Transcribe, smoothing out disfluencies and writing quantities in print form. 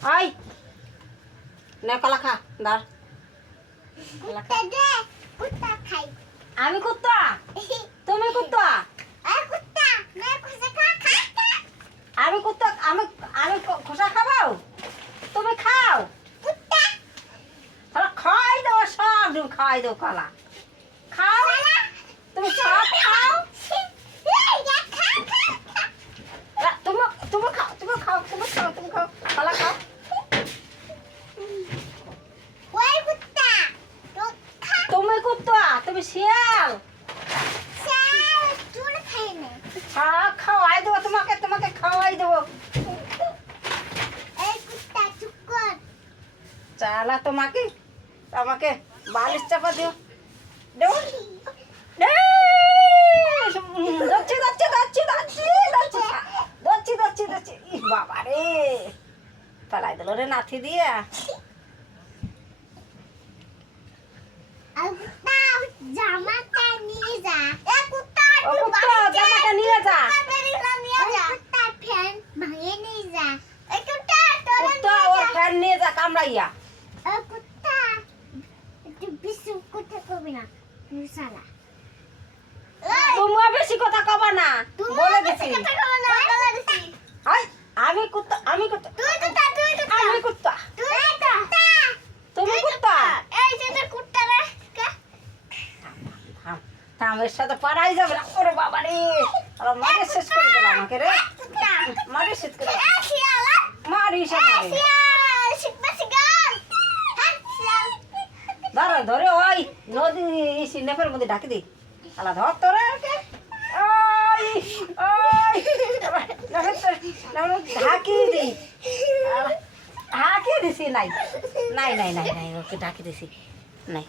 ওই নে কলা খা দাঁড় কলা খা। কুত্তা খাই আমি কুত্তা তুমি কুত্তা আর কুত্তা मैं कुछ खाता আমি কুত্তা আমি আমি খোসা খাবো তুমি খাও कुत्ता তাহলে খাই দেবো সব তুমি খাই দেবো কলা খাও তুমি সব খাও তুমি তুমি খাও তুমি খাও তুমি খাও তুমি খাও কলা খাও ওই কুত্তা তো খা তুমি কুত্তা তুমি শিয়াল চাল চুল খাই না হ্যাঁ খাওয়াই দেবো তোমাকে তোমাকে খাওয়াই দেবো এই কুত্তা চুপ কর চালা তোমাকে আমাকে বালিশ চাপা দিও দেও দচ্ছি দচ্ছি দচ্ছি দচ্ছি দচ্ছি দচ্ছি দচ্ছি দচ্ছি বাবা রে পালাই দিল রে নাথি দিয়া আর কুত্তা জামাটা নিয়ে যা এ কুত্তা ও কুত্তা জামাটা নিয়ে যা নিয়ে যা কুত্তা ফ্যান ভাঙে নিয়ে যা এই কুত্তা তোর কুত্তা ওর ফ্যান নিয়ে যা কামড়াইয়া কুত্তা একটু বেশি কথা কবি না মুসালা তুমি বেশি কথা কবা না বলে দিছি আমি কুত্তা আমি কুত্তা তুই কুত্তা আমি কুত্তা তুই কুত্তা তুমি কুত্তা এই যে তোর কুত্তা রে থাম থাম এর সাথে পারাই যাবে না ওরে বাবা রে আবার মারে শেষ করে দিল আমাকে রে কুত্তা মারে শেষ করে এ শিয়ালা মারি সে এ মারি শিয়াল শিখবে শিগাল হাত শিয়াল ধরে ধরে ওই নদী সিনেফের মধ্যে ঢাকি দি আলা ধর তোরে ওকে ওই ওই ঢাকি দি ঢাকি দিছি নাই নাই নাই নাই নাই ওকে ঢাকি দিছি নাই